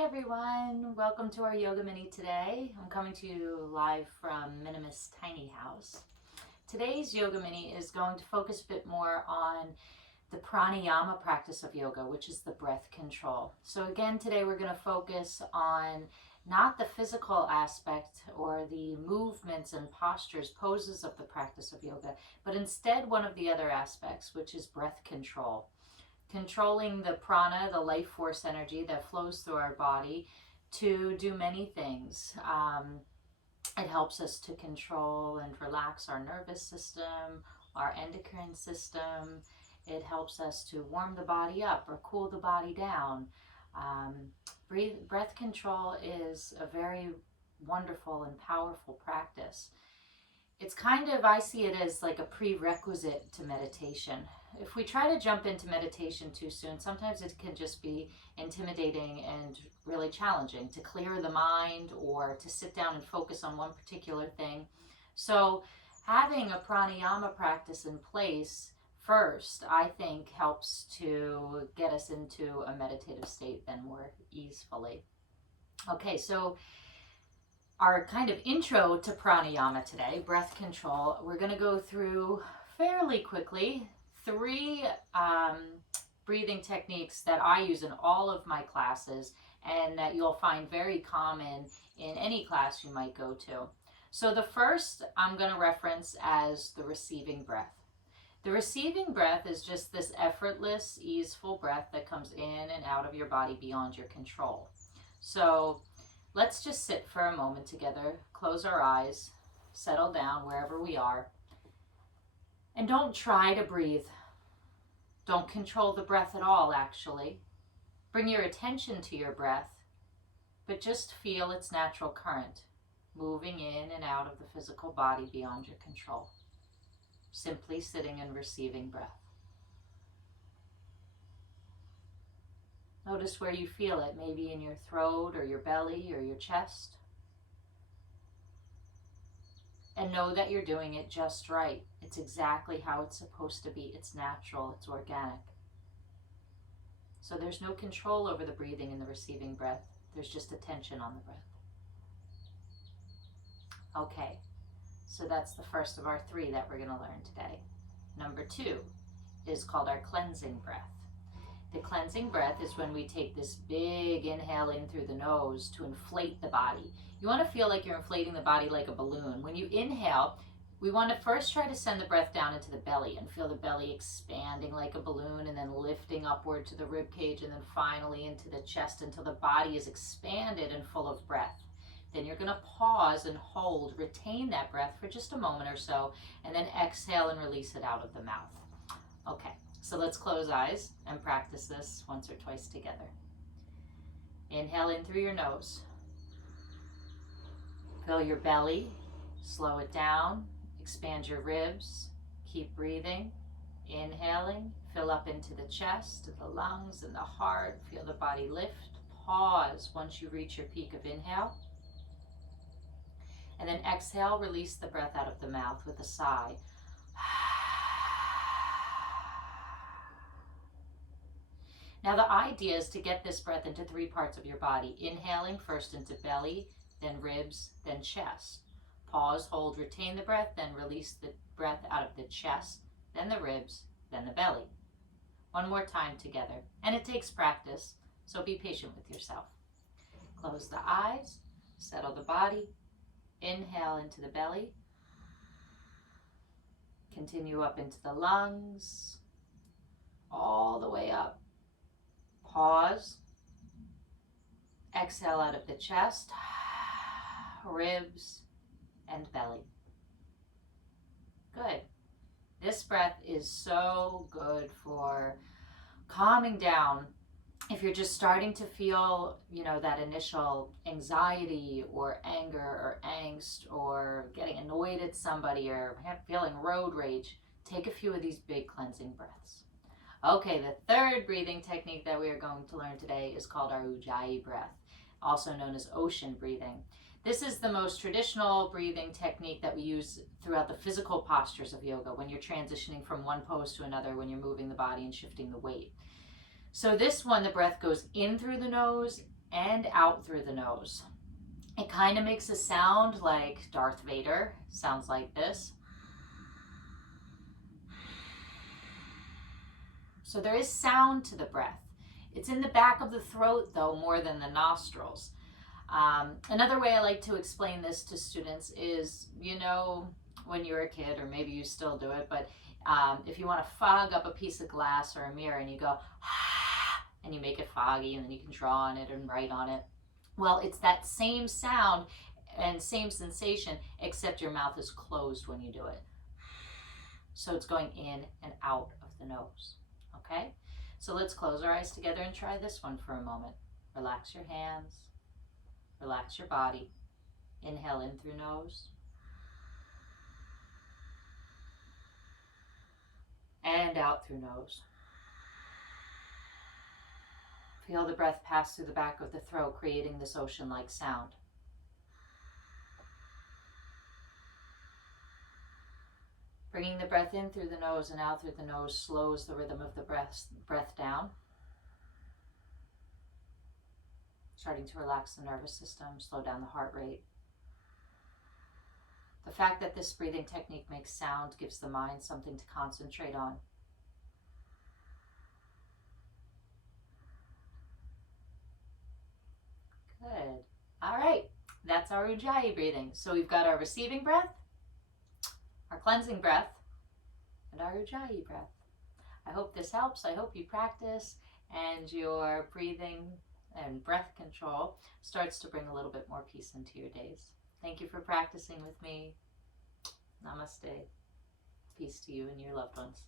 Hi everyone, welcome to our yoga mini today. I'm coming to you live from Minimus Tiny House. Today's yoga mini is going to focus a bit more on the pranayama practice of yoga, which is the breath control. So again, today we're going to focus on not the physical aspect or the movements and postures, poses of the practice of yoga, but instead one of the other aspects, which is breath control. Controlling the prana, the life force energy that flows through our body to do many things. It helps us to control and relax our nervous system, our endocrine system. It helps us to warm the body up or cool the body down. Breath control is a very wonderful and powerful practice. It's I see it as like a prerequisite to meditation. If we try to jump into meditation too soon, sometimes it can just be intimidating and really challenging to clear the mind or to sit down and focus on one particular thing. So having a pranayama practice in place first, I think, helps to get us into a meditative state then more easily. Okay, so our kind of intro to pranayama today, breath control, we're going to go through fairly quickly three breathing techniques that I use in all of my classes and that you'll find very common in any class you might go to. So the first I'm going to reference as the receiving breath. The receiving breath is just this effortless, easeful breath that comes in and out of your body beyond your control. So let's just sit for a moment together, close our eyes, settle down wherever we are, and don't try to breathe. Don't control the breath at all, actually. Bring your attention to your breath, but just feel its natural current, moving in and out of the physical body beyond your control. Simply sitting and receiving breath. Notice where you feel it, maybe in your throat or your belly or your chest. And know that you're doing it just right. It's exactly how it's supposed to be. It's natural, it's organic. So there's no control over the breathing and the receiving breath. There's just attention on the breath. Okay, so that's the first of our three that we're going to learn today. Number two is called our cleansing breath. The cleansing breath is when we take this big inhale in through the nose to inflate the body. You want to feel like you're inflating the body like a balloon. When you inhale, we want to first try to send the breath down into the belly and feel the belly expanding like a balloon and then lifting upward to the rib cage and then finally into the chest until the body is expanded and full of breath. Then you're going to pause and hold, retain that breath for just a moment or so, and then exhale and release it out of the mouth. Okay. So let's close eyes and practice this once or twice together. Inhale in through your nose. Fill your belly, slow it down, expand your ribs, keep breathing. Inhaling, fill up into the chest, the lungs, and the heart. Feel the body lift. Pause once you reach your peak of inhale. And then exhale, release the breath out of the mouth with a sigh. Now the idea is to get this breath into three parts of your body. Inhaling first into belly, then ribs, then chest. Pause, hold, retain the breath, then release the breath out of the chest, then the ribs, then the belly. One more time together. And it takes practice, so be patient with yourself. Close the eyes, settle the body. Inhale into the belly. Continue up into the lungs, all the way up. Pause. Exhale out of the chest, ribs, and belly. Good. This breath is so good for calming down. If you're just starting to feel, that initial anxiety or anger or angst or getting annoyed at somebody or feeling road rage, take a few of these big cleansing breaths. Okay, the third breathing technique that we are going to learn today is called our Ujjayi breath, also known as ocean breathing. This is the most traditional breathing technique that we use throughout the physical postures of yoga when you're transitioning from one pose to another, when you're moving the body and shifting the weight. So this one, the breath goes in through the nose and out through the nose. It kind of makes a sound like Darth Vader. Sounds like this. So there is sound to the breath. It's in the back of the throat, though, more than the nostrils. Another way I like to explain this to students is, when you were a kid, or maybe you still do it, but if you want to fog up a piece of glass or a mirror and you go, and you make it foggy, and then you can draw on it and write on it. Well, it's that same sound and same sensation, except your mouth is closed when you do it. So it's going in and out of the nose. Okay? So let's close our eyes together and try this one for a moment. Relax your hands. Relax your body. Inhale in through nose. And out through nose. Feel the breath pass through the back of the throat, creating this ocean-like sound. Bringing the breath in through the nose and out through the nose slows the rhythm of the breath down. Starting to relax the nervous system, slow down the heart rate. The fact that this breathing technique makes sound gives the mind something to concentrate on. Good. All right, that's our Ujjayi breathing. So we've got our receiving breath, our cleansing breath, and our Ujjayi breath. I hope this helps. I hope you practice and your breathing and breath control starts to bring a little bit more peace into your days. Thank you for practicing with me. Namaste. Peace to you and your loved ones.